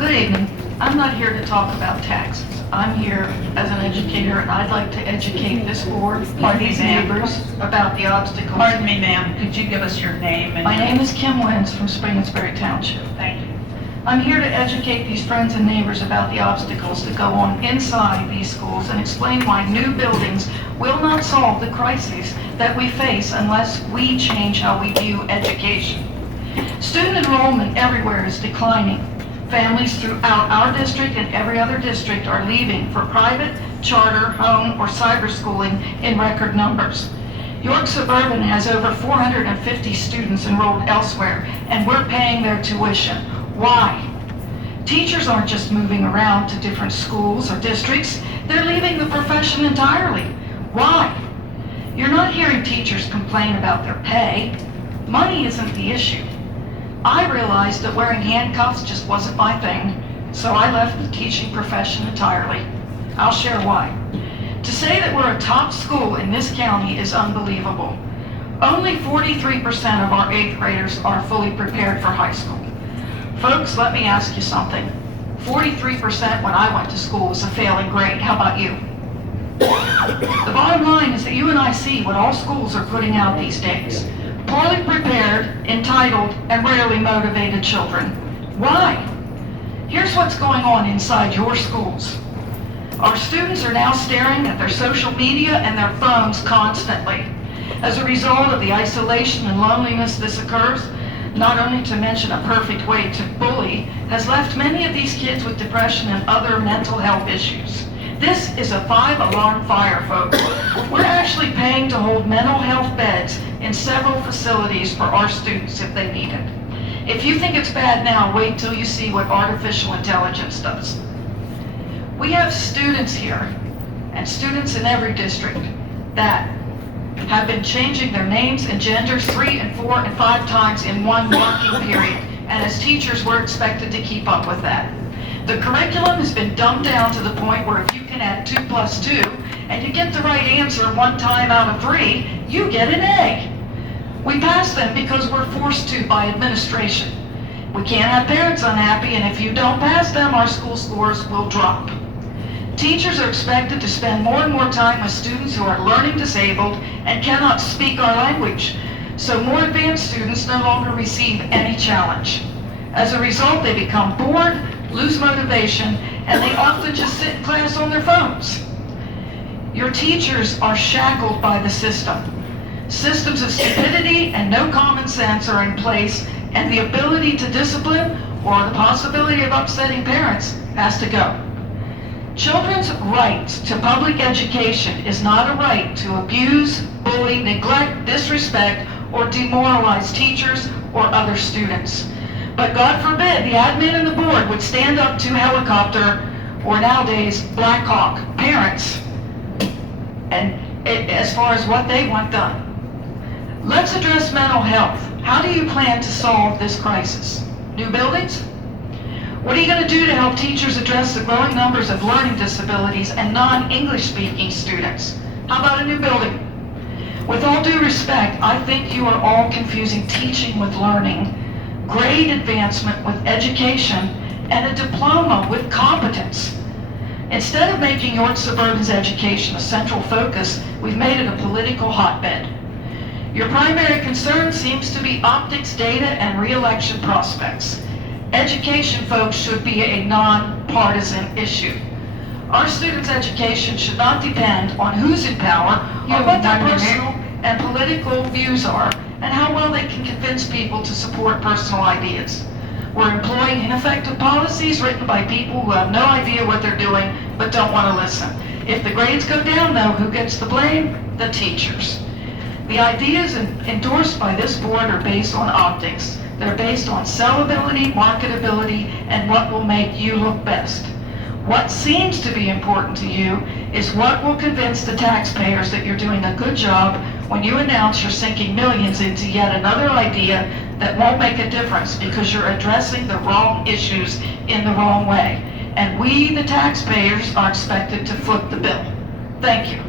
Good evening. I'm not here to talk about taxes. I'm here as an educator, and I'd like to educate this board, these neighbors, about the obstacles. Pardon me, ma'am, could you give us your name? My name is Kim Wentz from Springersbury Township. Thank you. I'm here to educate these friends and neighbors about the obstacles that go on inside these schools and explain why new buildings will not solve the crises that we face unless we change how we view education. Student enrollment everywhere is declining. Families throughout our district and every other district are leaving for private, charter, home, or cyber schooling in record numbers. York Suburban has over 450 students enrolled elsewhere, and we're paying their tuition. Why? Teachers aren't just moving around to different schools or districts, they're leaving the profession entirely. Why? You're not hearing teachers complain about their pay. Money isn't the issue. I realized that wearing handcuffs just wasn't my thing, so I left the teaching profession entirely. I'll share why. To say that we're a top school in this county is unbelievable. Only 43% of our 8th graders are fully prepared for high school. Folks, let me ask you something. 43% when I went to school was a failing grade. How about you? The bottom line is that you and I see what all schools are putting out these days. Poorly prepared, entitled, and rarely motivated children. Why? Here's what's going on inside your schools. Our students are now staring at their social media and their phones constantly. As a result of the isolation and loneliness this occurs, not only to mention a perfect way to bully, has left many of these kids with depression and other mental health issues. This is a 5-alarm fire, folks. We're actually paying to hold mental health beds in several facilities for our students if they need it. If you think it's bad now, wait till you see what artificial intelligence does. We have students here, and students in every district, that have been changing their names and genders 3 and 4 and 5 times in one working period, and as teachers, we're expected to keep up with that. The curriculum has been dumbed down to the point where if you can add 2 plus 2 and you get the right answer 1 time out of 3, you get an A. We pass them because we're forced to by administration. We can't have parents unhappy, and if you don't pass them, our school scores will drop. Teachers are expected to spend more and more time with students who are learning disabled and cannot speak our language, so more advanced students no longer receive any challenge. As a result, they become bored, lose motivation, and they often just sit in class on their phones. Your teachers are shackled by the system. Systems of stupidity and no common sense are in place, and the ability to discipline or the possibility of upsetting parents has to go. Children's right to public education is not a right to abuse, bully, neglect, disrespect, or demoralize teachers or other students. But God forbid the admin and the board would stand up to helicopter, or nowadays Black Hawk, parents, and as far as what they want done. Let's address mental health. How do you plan to solve this crisis? New buildings? What are you going to do to help teachers address the growing numbers of learning disabilities and non-English speaking students? How about a new building? With all due respect, I think you are all confusing teaching with learning, grade advancement with education, and a diploma with competence. Instead of making York Suburban's education a central focus, we've made it a political hotbed. Your primary concern seems to be optics, data, and re-election prospects. Education, folks, should be a non-partisan issue. Our students' education should not depend on who's in power or what their personal and political views are and how well they can convince people to support personal ideas. We're employing ineffective policies written by people who have no idea what they're doing but don't want to listen. If the grades go down, though, who gets the blame? The teachers. The ideas endorsed by this board are based on optics. They're based on sellability, marketability, and what will make you look best. What seems to be important to you is what will convince the taxpayers that you're doing a good job when you announce you're sinking millions into yet another idea that won't make a difference because you're addressing the wrong issues in the wrong way. And we, the taxpayers, are expected to foot the bill. Thank you.